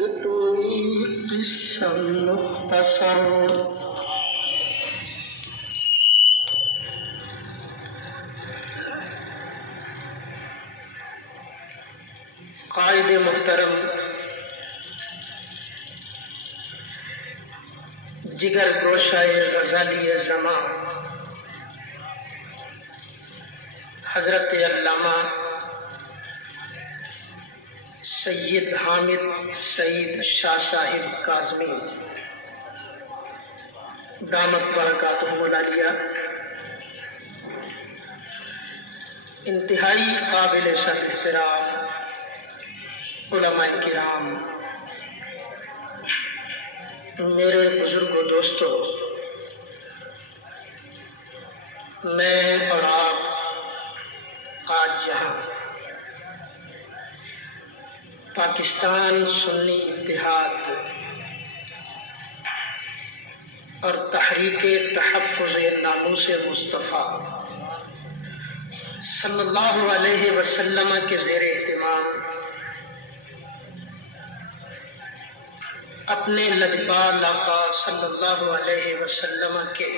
قصہ مختصر قائد محترم جگر گوشائے غزالی زمان حضرت علامہ سید حامد سعید شاہ صاحب کاظمی دامت برکاتہم العالیہ انتہائی قابل سر احترام علماء کرام، میرے بزرگ و دوستو، میں اور آپ آج یہاں پاکستان سنی اتحاد اور تحریک تحفظ ناموس مصطفیٰ صلی اللہ علیہ وسلم کے زیر اہتمام اپنے لجپال آقا صلی اللہ علیہ وسلم کے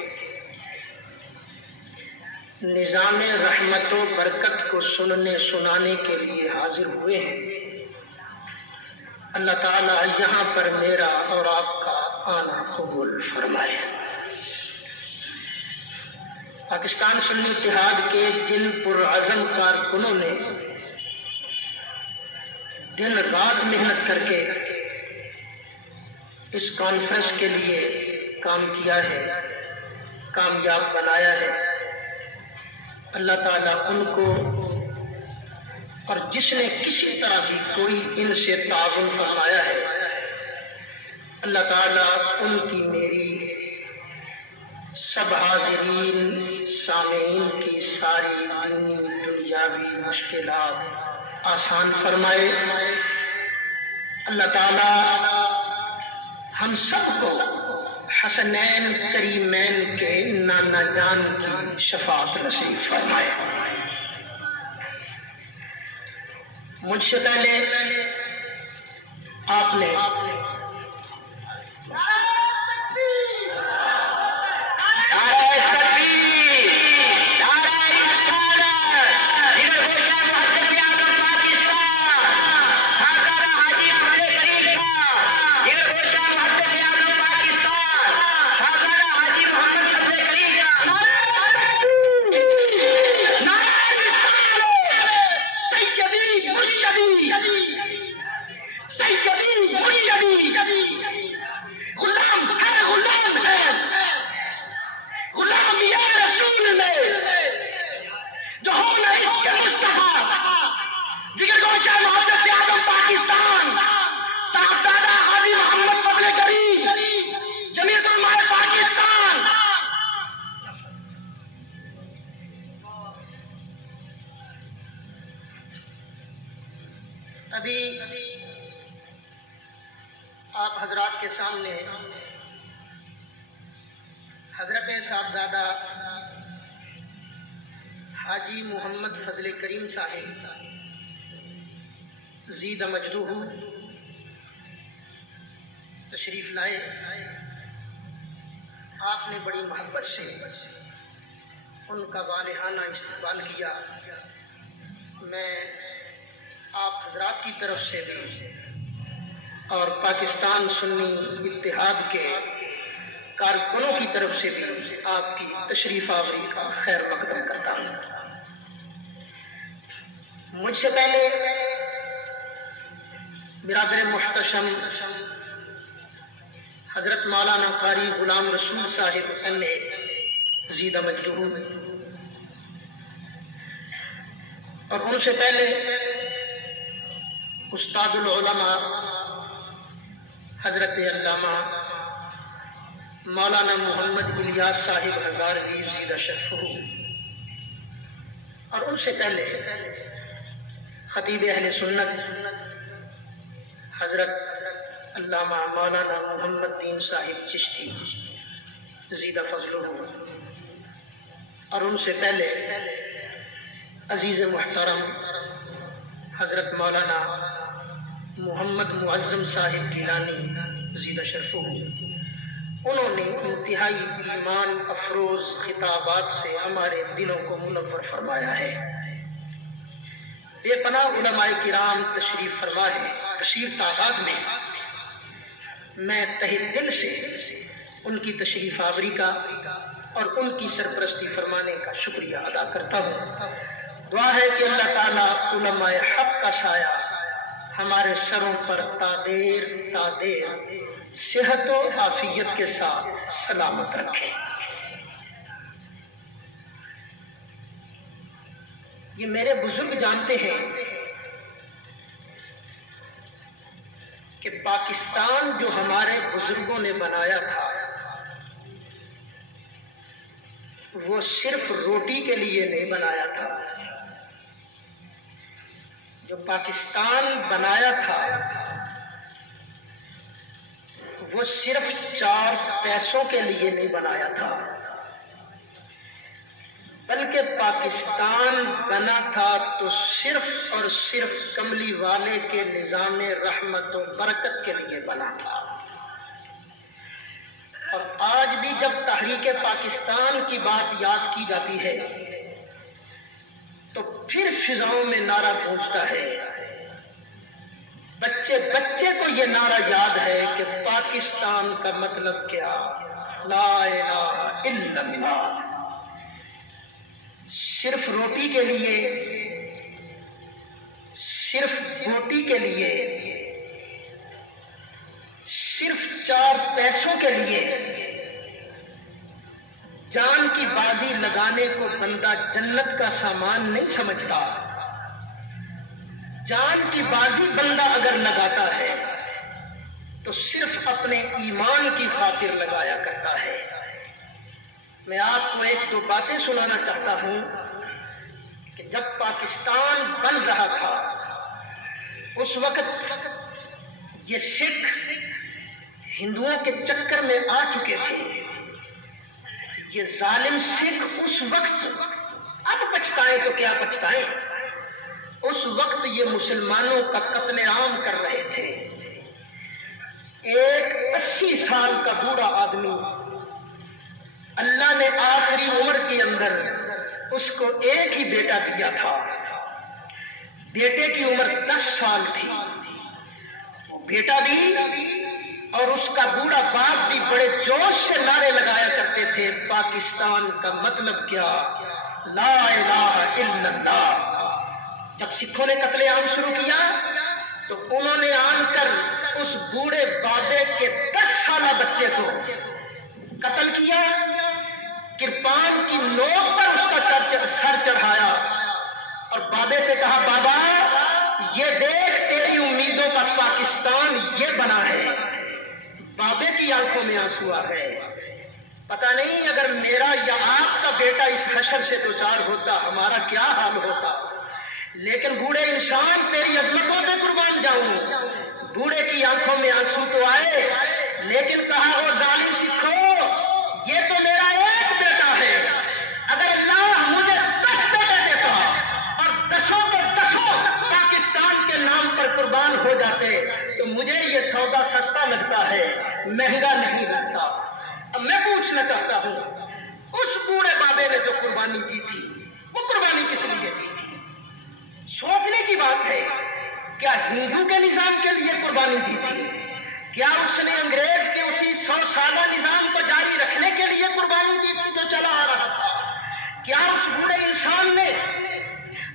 نظام رحمت و برکت کو سننے سنانے کے لیے حاضر ہوئے ہیں۔ اللہ تعالیٰ یہاں پر میرا اور آپ کا آنا قبول فرمائے۔ پاکستان سنی اتحاد کے جن پرعزم کارکنوں نے دن رات محنت کر کے اس کانفرنس کے لیے کام کیا ہے، کامیاب بنایا ہے، اللہ تعالیٰ ان کو اور جس نے کسی طرح بھی کوئی ان سے تعاون فرمایا ہے، اللہ تعالیٰ ان کی میری سب حاضرین سامعین کی ساری دینی دنیاوی مشکلات آسان فرمائے۔ اللہ تعالیٰ ہم سب کو حسنین کریمین کے نانا جان کی شفاعت نصیب فرمائے۔ مجھ سے پہلے آپ نے ابھی آپ حضرات کے سامنے حضرت صاحبزادہ حاجی محمد فضل کریم صاحب زید مجدہ تشریف لائے۔ آپ نے بڑی محبت سے ان کا والہانہ استقبال کیا۔ میں آپ حضرات کی طرف سے بھی اور پاکستان سنی اتحاد کے کارکنوں کی طرف سے بھی آپ کی تشریف آوری کا خیر مقدم کرتا ہوں۔ مجھ سے پہلے برادر محتشم حضرت مولانا قاری غلام رسول صاحب ایم اے زیدہ مجدہ، اور ان سے پہلے استاد العلماء حضرت علامہ مولانا محمد الیاس صاحب ہزاروی زیدہ شرفہ، اور ان سے پہلے خطیب اہل سنت حضرت علامہ مولانا محمد دین صاحب چشتی زیدہ فضلہ، اور ان سے پہلے عزیز محترم حضرت مولانا محمد معظم صاحب گیلانی زیدہ شرفہ، انہوں نے انتہائی ایمان افروز خطابات سے ہمارے دلوں کو منور فرمایا ہے۔ بے پناہ علماء کرام تشریف فرما ہے، کثیر تعداد میں۔ میں تہہ دل سے ان کی تشریف آوری کا اور ان کی سرپرستی فرمانے کا شکریہ ادا کرتا ہوں۔ دعا ہے کہ اللہ تعالیٰ علماء حق کا سایہ ہمارے سروں پر تادیر صحت و عافیت کے ساتھ سلامت رکھے۔ یہ میرے بزرگ جانتے ہیں کہ پاکستان جو ہمارے بزرگوں نے بنایا تھا وہ صرف روٹی کے لیے نہیں بنایا تھا۔ جو پاکستان بنایا تھا وہ صرف 4 پیسوں کے لیے نہیں بنایا تھا، بلکہ پاکستان بنا تھا تو صرف اور صرف کملی والے کے نظام رحمت و برکت کے لیے بنا تھا۔ اور آج بھی جب تحریک پاکستان کی بات یاد کی جاتی ہے تو پھر فضاؤں میں نعرہ گونجتا ہے۔ بچے کو یہ نعرہ یاد ہے کہ پاکستان کا مطلب کیا؟ لا الہ الا اللہ۔ صرف روٹی کے لیے، صرف بوٹی کے لیے، صرف 4 پیسوں کے لیے جان کی بازی لگانے کو بندہ جنت کا سامان نہیں سمجھتا۔ جان کی بازی بندہ اگر لگاتا ہے تو صرف اپنے ایمان کی خاطر لگایا کرتا ہے۔ میں آپ کو 1-2 باتیں سنانا چاہتا ہوں کہ جب پاکستان بن رہا تھا اس وقت یہ سکھ ہندوؤں کے چکر میں آ چکے تھے۔ یہ ظالم سکھ اس وقت، اب پچھتائیں تو کیا پچھتائیں، اس وقت یہ مسلمانوں کا قتل عام کر رہے تھے۔ ایک 80 سال کا بوڑھا آدمی، اللہ نے آخری عمر کے اندر اس کو ایک ہی بیٹا دیا تھا۔ بیٹے کی عمر 10 سال تھی۔ وہ بیٹا بھی اور اس کا بوڑھا باپ بھی بڑے جوش سے نعرے لگایا کرتے تھے، پاکستان کا مطلب کیا؟ لا الہ الا اللہ۔ جب سکھوں نے قتل عام شروع کیا تو انہوں نے آن کر اس بوڑھے بابے کے 10 سالہ بچے کو قتل کیا، کرپان کی نوک پر اس کا سر چڑھایا اور بابے سے کہا، بابا یہ دیکھ تیری امیدوں کا پاکستان یہ بنا ہے۔ بابے کی آنکھوں میں آنسو آ گئے۔ پتہ نہیں اگر میرا یا آپ کا بیٹا اس حشر سے دوچار ہوتا ہمارا کیا حال ہوتا۔ لیکن بوڑھے انسان تیری عظمتوں پہ قربان جاؤں۔ بوڑھے کی آنکھوں میں آنسو تو آئے، لیکن کہا، وہ ظالم سکھو، یہ تو میرا ایک بیٹا ہے۔ اگر اللہ مجھے 10 بیٹے دیتا اور 10 کے 10 پاکستان کے نام پر قربان ہو جاتے تو مجھے یہ سودا سستا لگتا ہے، مہنگا نہیں لگتا۔ اب میں پوچھنا چاہتا ہوں، اس بوڑھے بابے نے جو قربانی دی تھی وہ قربانی کس لیے دی؟ سوچنے کی بات ہے، کیا ہندو کے نظام کے لیے قربانی دی تھی؟ کیا اس نے انگریز کے اسی 100 سالہ نظام کو جاری رکھنے کے لیے قربانی دی تھی جو چلا آ رہا تھا؟ کیا اس بوڑھے انسان نے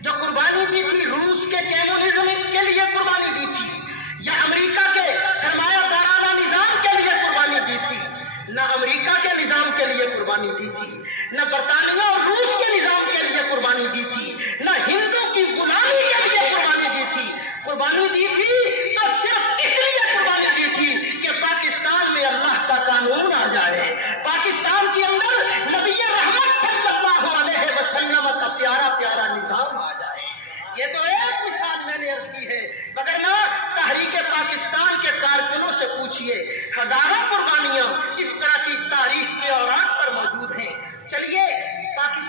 جو قربانی دی تھی روس کے کمیونزم کے لیے قربانی دی تھی، یا امریکہ کے سرمایہ دارانہ نظام کے لیے قربانی دی تھی؟ نہ امریکہ کے نظام کے لیے قربانی دی تھی، نہ برطانیہ اور روس کے نظام کے لیے قربانی دی تھی، نہ ہندو کی غلامی کے لیے قربانی دی تھی۔ قربانی دی تھی تو صرف اس لیے قربانی دی تھی کہ پاکستان میں اللہ کا قانون آ جائے، پاکستان کے اندر نبی رحمت صلی اللہ علیہ وسلم کا پیارا پیارا نظام آ جائے۔ یہ تو ایک مثال میں نے عرض کی ہے، وگرنہ تحریک پاکستان کے کارکنوں سے پوچھئے، ہزاروں قربانیاں اس طرح کی تاریخ کے اوراق پر موجود ہیں۔ چلیے، پاکستان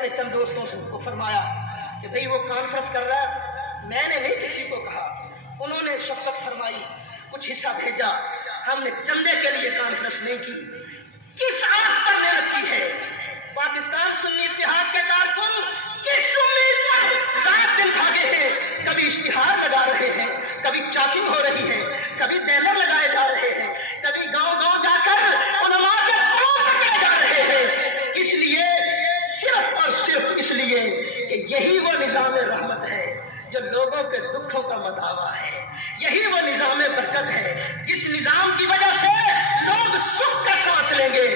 اپنے چند دوستوں کو فرمایا کہ بھئی وہ کانفرنس کر رہا ہے، میں نے نہیں کسی کو کہا. انہوں نے شفقت فرمائی، کچھ حصہ بھیجا. ہم نے چندے کے لیے کانفرنس نہیں کی. کس آس پر محنت کی ہے؟ پاکستان سنی اتحاد کے کارکن کس امید پر رات دن بھاگے ہیں؟ کبھی اشتہار لگا رہے ہیں، کبھی چاکنگ ہو رہی ہے، کبھی بینر لگائے جا رہے ہیں، کبھی گاؤں گاؤں جا کر علماء کے پاؤں پکڑے جا رہے ہیں. اس لیے، صرف اور صرف اس لیے کہ یہی وہ نظام رحمت ہے جو لوگوں کے دکھوں کا مداوا ہے. یہی وہ نظام برکت ہے جس نظام کی وجہ سے لوگ سکھ کا سانس لیں گے.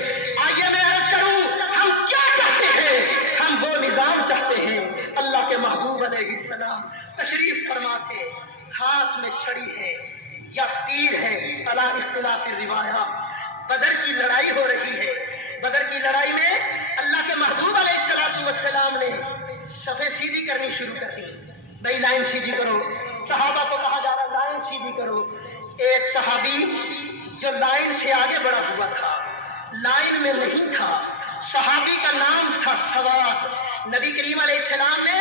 آئیے میں عرض کروں، ہم کیا چاہتے ہیں؟ ہم وہ نظام چاہتے ہیں. اللہ کے محبوب علیہ السلام تشریف فرما کے ہاتھ میں چھڑی ہے یا تیر ہے، علی اختلاف روایات. بدر کی لڑائی ہو رہی ہے. بدر کی لڑائی میں اللہ کے محبوب علیہ السلام نے صفیں سیدھی کرنی شروع کر دی. بھائی لائن سیدھی کرو. صحابہ کو کہا جا رہا لائن سیدھی کرو. ایک صحابی جو لائن سے آگے بڑھا ہوا تھا، لائن میں نہیں تھا، صحابی کا نام تھا سواد. نبی کریم علیہ السلام نے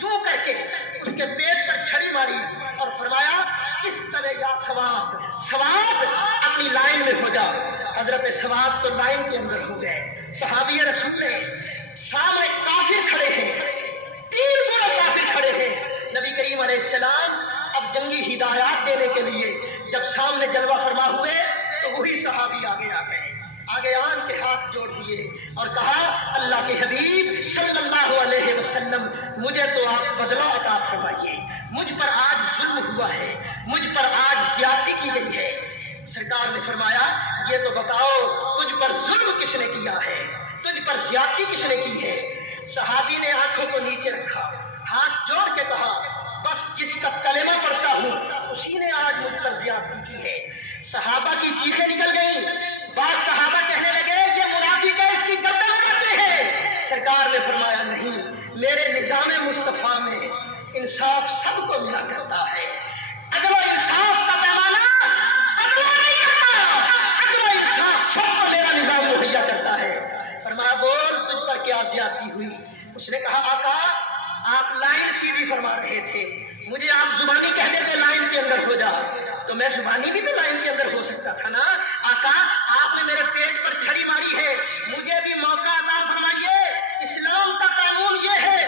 یوں کر کے اس کے پیٹ پر چھڑی ماری اور فرمایا کس طرح یا سواد، سواد اپنی لائن میں ہو جا. حضرت سواد تو لائن کے اندر ہو گئے. صحابی رسول سامنے کافر کھڑے ہیں، 3 گروہ کافر کھڑے ہیں. نبی کریم علیہ السلام اب جنگی ہدایات دینے کے لیے جب سامنے جلوہ فرما ہوئے تو وہی صحابی آگے آ گئے. آگے آن کے ہاتھ جوڑ دیے اور کہا اللہ کے حبیب صلی اللہ علیہ وسلم مجھے تو آپ بدلہ عطا فرمائیے. مجھ پر آج ظلم ہوا ہے، مجھ پر آج زیادتی کی گئی ہے. سرکار نے فرمایا یہ تو بتاؤ تجھ پر ظلم کس نے کیا ہے، تجھ پر زیادتی کس نے کی ہے؟ صحابی نے آنکھوں کو نیچے رکھا، ہاتھ جوڑ کے کہا بس جس کا کلمہ پڑھتا ہوں اسی نے آج مجھ پر زیادتی کی ہے. صحابہ کی چیخیں نکل گئیں. بعض صحابہ کہنے لگے یہ منافق ہے، اس کی گردن اڑاتے ہیں. سرکار نے فرمایا نہیں، میرے نظام مصطفیٰ میں انصاف سب کو ملا کرتا ہے. عدل و انصاف کا پیمانہ عدل نہیں کرتا، عدل و انصاف سب کو میرا نظام مہیا کرتا ہے. فرمایا بول تجھ پر کیا زیادتی ہوئی؟ اس نے کہا آقا آپ لائن سیدھی فرما رہے تھے، مجھے آپ زبانی کہتے تھے لائن کے اندر ہو جا، تو میں زبانی بھی تو لائن کے اندر ہو سکتا تھا نا. آقا آپ نے میرے پیٹ پر چھڑی ماری ہے، مجھے بھی موقع عطا فرمائیے. اسلام کا قانون یہ ہے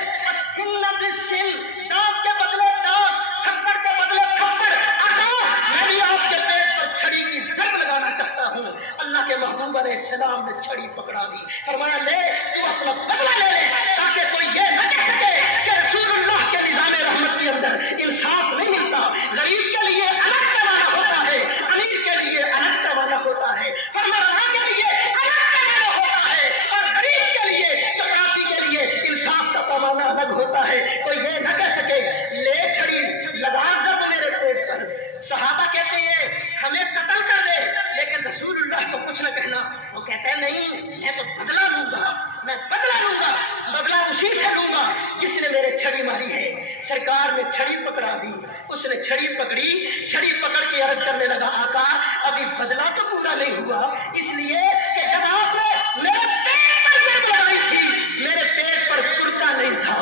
دانت کے بدلے دانت، تھپڑ کے بدلے تھپڑ. آقا میں بھی آپ کے پیٹ پر چھڑی کی ضرب لگانا چاہتا ہوں. اللہ کے محبوب علیہ السلام نے چھڑی پکڑا دی. فرمایا لے تو اپنا بدلہ لے لے تاکہ کوئی یہ نہ کہہ سکے کہ رسول اللہ کے نظام رحمت کے اندر انصاف نہیں ملتا. غریب کے لیے الگ پیمانہ ہوتا ہے، امیر کے لیے الگ پیمانہ ہوتا ہے، فرمانہ کے لیے الگ پیمانہ ہوتا ہے، اور غریب کے لیے چپراسی کے لیے انصاف کا پیمانہ الگ ہوتا ہے. کوئی یہ نہ کہہ سکے لے چھڑی لگا ضرب میرے پیٹ پر. صحابہ کہتے ہیں ہمیں قتل کر دے لیکن رسول اللہ کو کچھ نہ کہنا. وہ کہتے ہیں نہیں میں تو بدلہ لوں گا، میں بدلہ لوں گا، بدلہ اسی سے لوں گا جس نے میرے چھڑی ماری ہے. سرکار نے چھڑی پکڑا دی. اس نے چھڑی پکڑی، چھڑی پکڑ کے عرض کرنے لگا آقا ابھی بدلہ تو پورا نہیں ہوا، اس لیے کہ جب آپ نے میرے پیٹ پر ضرب لگائی تھی میرے پیٹ پر کرتا نہیں تھا،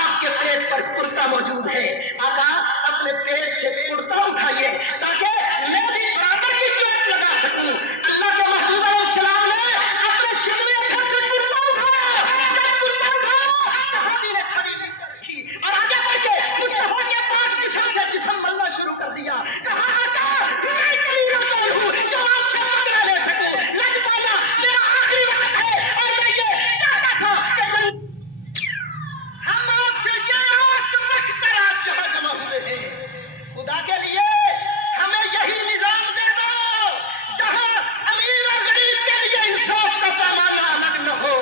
آپ کے پیٹ پر کرتا موجود ہے. آقا اپنے پیٹ سے کرتا اٹھائیے تاکہ میں بھی برابر کی چوٹ لگا سکوں. اللہ کے محبوب علیہ السلام نے اپنے شکوے پر کرتا اٹھایا. جب کرتا اٹھایا صحابی نے چھڑی رکھی اور آگے بڑھ کے مصطفیٰ کے پاس جسم سے جسم ملنا شروع کر دیا. کہا آقا میں کبھی رسول ہوں جو آپ سے بدلہ لے سکوں. لج پانا میرا آخری وقت ہے اور میں یہ چاہتا تھا کہ ہم آپ سے یہ آس رکھ کر آپ جہاں جمع ہوئے ہیں خدا کے لیے ہمیں یہی نظام دے دو جہاں امیر اور غریب کے لیے انصاف کا پیمانہ الگ نہ ہو،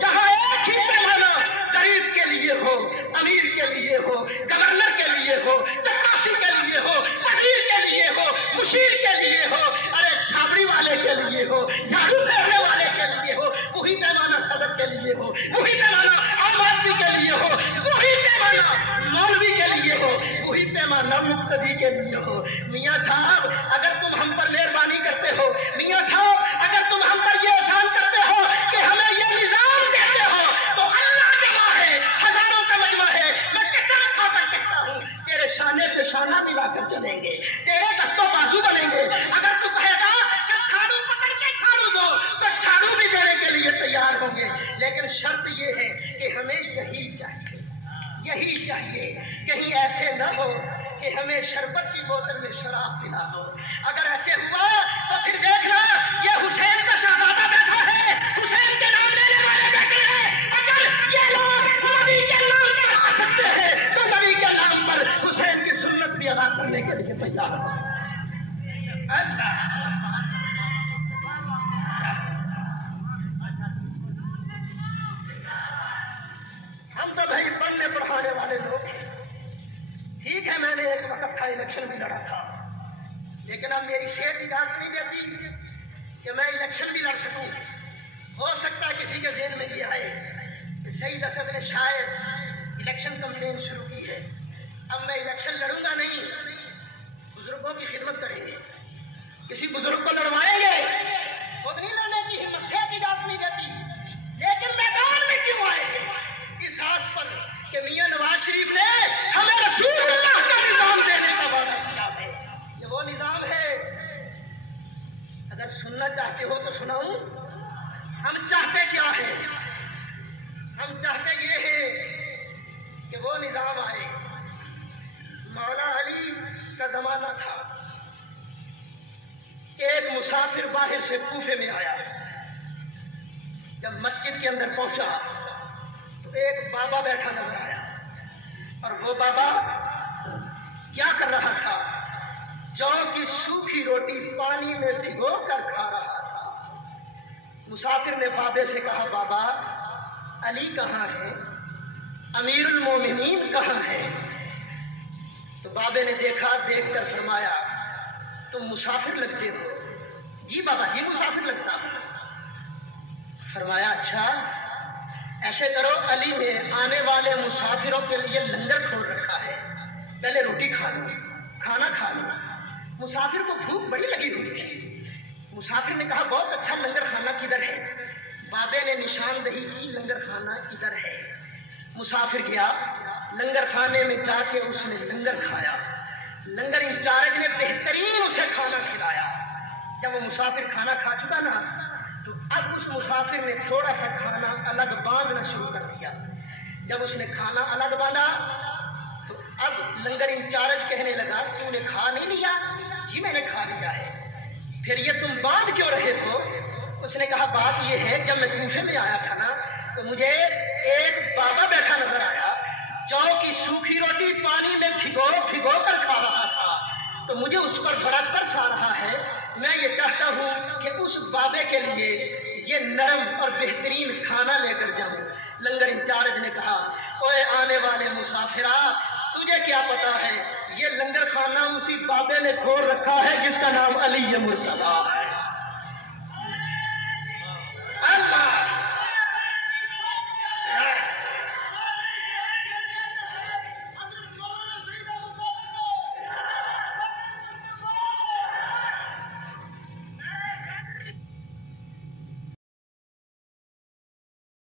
جہاں ایک ہی پیمانہ غریب کے لیے ہو، امیر کے لیے ہو، گورنر کے لیے ہو، چپراسی کے لیے ہو، وزیر کے لیے ہو، مشیر کے لیے ہو، ارے چھابڑی والے کے لیے ہو، جھاڑو پھیرنے والے کے لیے ہو. وہی پیمانہ صدر کے لیے ہو، وہی پیمانہ عام آدمی کے لیے ہو، وہی پیمانہ مولوی کے لیے ہو، وہی پیمانہ مقتدی کے لیے ہو. میاں صاحب اگر تم ہم پر مہربانی کرتے ہو، میاں صاحب اگر تم ہم پر یہ احسان کرتے ہو کہ ہمیں یہ نظام دیتے ہو تو اللہ جمع ہونی چاہیے، کہیں ایسے نہ ہو کہ ہمیں شربت کی بوتل میں شراب پلا دو۔ اگر ایسے ہوا تو پھر دیکھنا یہ حسین کا شہزادہ بیٹھا ہے، حسین کے نام لینے والے بیٹھے ہیں، اگر یہ لوگ نبی کے نام پر آ سکتے ہیں تو نبی کے نام پر حسین کی سنت بھی ادا کرنے کے لیے تیار ہو۔ ہم تو بھائی پڑھنے پڑھانے والے لوگ ہیں، ٹھیک ہے میں نے ایک وقت تھا الیکشن بھی لڑا تھا، لیکن اب میری صحت اجازت نہیں دیتی کہ میں الیکشن بھی لڑ سکوں۔ ہو سکتا ہے کسی کے ذہن میں یہ آئے کہ سعید اسد نے شاید الیکشن کمپین شروع کی ہے، اب میں الیکشن لڑوں گا نہیں، بزرگوں کی خدمت کریں گے، کسی بزرگ کو لڑوائیں گے، خود نہیں لڑنے کی ہمت صحت اجازت نہیں دیتی، لیکن میدان میں کیوں آئے گے؟ اس آس پر کہ میاں نواز شریف نے ہمیں رسول اللہ کا نظام دینے کا وعدہ کیا ہے، یہ وہ نظام ہے۔ اگر سننا چاہتے ہو تو سناؤں، ہم چاہتے کیا ہے؟ ہم چاہتے یہ ہے کہ وہ نظام آئے۔ مولا علی کا زمانہ تھا، ایک مسافر باہر سے کوفے میں آیا، جب مسجد کے اندر پہنچا تو ایک بابا بیٹھا نظر آیا، اور وہ بابا کیا کر رہا تھا؟ جو کی سوکھی روٹی پانی میں بھگو کر کھا رہا تھا۔ مسافر نے بابے سے کہا بابا علی کہاں ہے؟ امیر المومنین کہاں ہے؟ تو بابے نے دیکھا، دیکھ کر فرمایا تم مسافر لگتے ہو۔ جی بابا جی مسافر لگتا ہوں۔ فرمایا اچھا ایسے کرو، علی نے آنے والے مسافروں کے لیے لنگر کھول رکھا ہے، پہلے روٹی کھا لو، کھانا کھا لو۔ مسافر کو بھوک بڑی لگی ہوئی تھی۔ مسافر نے کہا بہت اچھا، لنگر کھانا کدھر ہے؟ بابے نے نشاندہی کی، لنگر کھانا ادھر ہے۔ مسافر گیا، لنگر کھانے میں جا کے اس نے لنگر کھایا، لنگر انچارج نے بہترین اسے کھانا کھلایا۔ جب وہ مسافر کھانا کھا چکا نا تو اب اس مسافر نے تھوڑا سا کھانا الگ باندھنا شروع کر دیا۔ جب اس نے کھانا الگ باندھا تو اب لنگر انچارج کہنے لگا تو نے کھا نہیں لیا؟ جی میں نے کھا لیا ہے۔ پھر یہ تم باندھ کیوں رہے ہو؟ اس نے کہا بات یہ ہے جب میں کوفے میں آیا تھا نا تو مجھے ایک بابا بیٹھا نظر آیا، جو کی سوکھی روٹی پانی میں بھگو کر کھا رہا تھا، تو مجھے اس پر بڑا ترس آ رہا ہے۔ میں یہ چاہتا ہوں کہ اس بابے کے لیے یہ نرم اور بہترین کھانا لے کر جاؤں۔ لنگر انچارج نے کہا اوے آنے والے مسافرا، تجھے کیا پتا ہے یہ لنگر کھانا اسی بابے نے کھول رکھا ہے جس کا نام علی مرتضیٰ ہے۔